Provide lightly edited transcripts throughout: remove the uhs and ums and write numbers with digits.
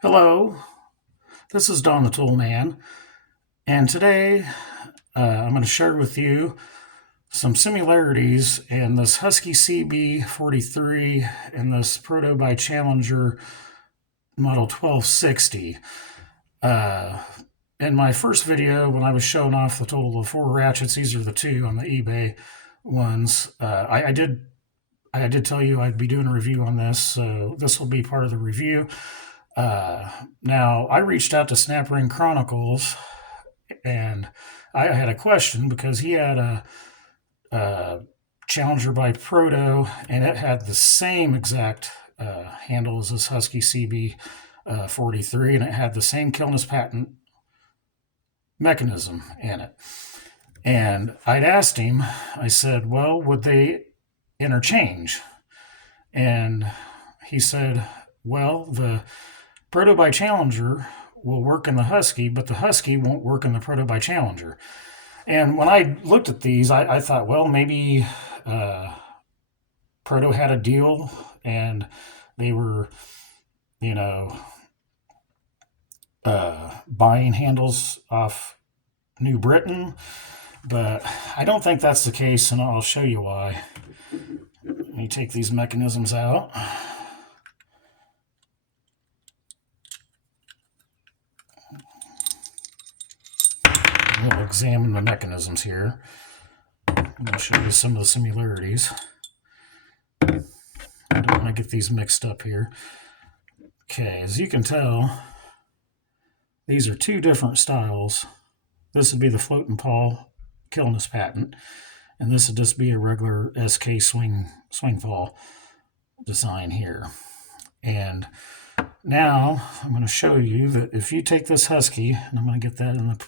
Hello, this is Don the Tool Man, and today I'm going to share with you some similarities in this Husky CB43 and this Proto by Challenger Model 1260. Uh, in my first video, when I was showing off the total of four ratchets, these are the two on the eBay ones. I did tell you I'd be doing a review on this, so this will be part of the review. Now, I reached out to Snap Ring Chronicles and I had a question because he had a Challenger by Proto and it had the same exact handle as this Husky CB 43 and it had the same Kilness patent mechanism in it. And I'd asked him, I said, well, would they interchange? And he said, well, the Proto by Challenger will work in the Husky, but the Husky won't work in the Proto by Challenger. And when I looked at these, I thought, well, maybe Proto had a deal and they were, you know, buying handles off New Britain, but I don't think that's the case, and I'll show you why. Let me take these mechanisms out. We'll examine the mechanisms here. I'm going to show you some of the similarities. I don't want to get these mixed up here. Okay, as you can tell, these are two different styles. This would be the Float and Pawl Kilness patent, and this would just be a regular SK swing fall design here. And now I'm going to show you that if you take this Husky, and I'm going to get that in the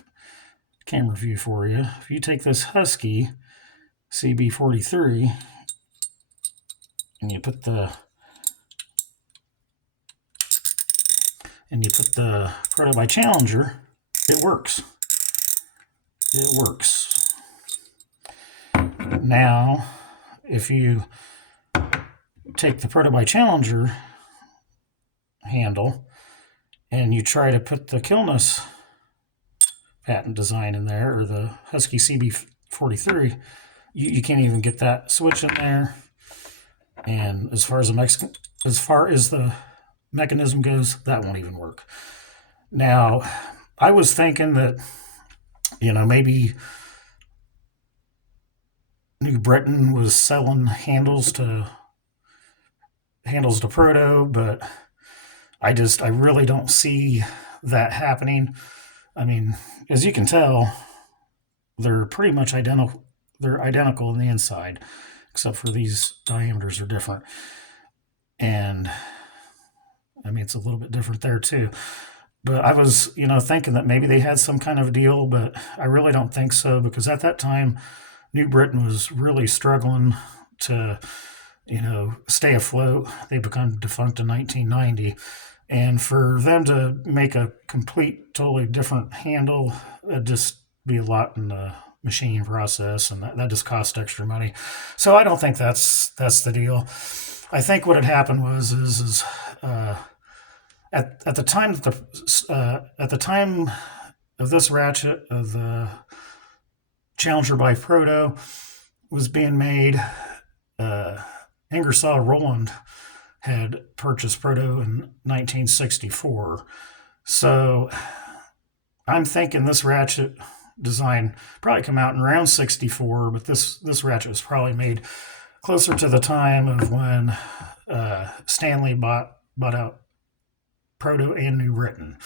camera view for you. If you take this Husky CB43 and you put the Proto by Challenger, it works. It works. Now, if you take the Proto by Challenger handle and you try to put the Kilness patent design in there, or the Husky CB43, you can't even get that switch in there. And as far as the mechanism goes, that won't even work. Now, I was thinking that, maybe New Britain was selling handles to Proto, but I really don't see that happening. I mean, as you can tell, they're pretty much identical. They're identical on the inside, except for these diameters are different. And I mean, it's a little bit different there too. But I was, thinking that maybe they had some kind of deal, but I really don't think so, because at that time, New Britain was really struggling to, stay afloat. They become defunct in 1990. And for them to make a totally different handle, it'd just be a lot in the machining process, and that just cost extra money. So I don't think that's the deal. I think what had happened was at the time of this ratchet, of the Challenger by Proto was being made, Ingersoll Rowland had purchased Proto in 1964. So I'm thinking this ratchet design probably come out in around 64, but this ratchet was probably made closer to the time of when Stanley bought out Proto and New Britain,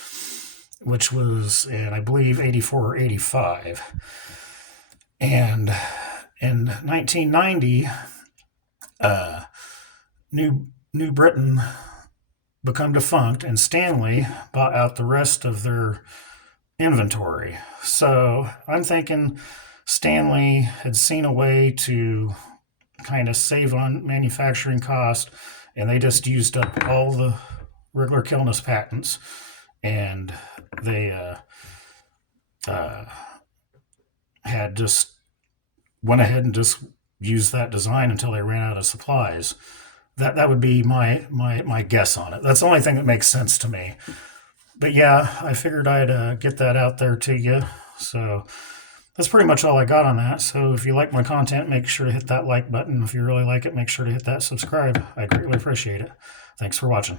which was in, I believe, 84 or 85. And in 1990, New Britain become defunct, and Stanley bought out the rest of their inventory. So I'm thinking Stanley had seen a way to kind of save on manufacturing cost, and they just used up all the regular Kilness patents, and they had just went ahead and just used that design until they ran out of supplies. That would be my guess on it. That's the only thing that makes sense to me. But yeah, I figured I'd get that out there to you. So that's pretty much all I got on that. So if you like my content, make sure to hit that like button. If you really like it, make sure to hit that subscribe. I greatly appreciate it. Thanks for watching.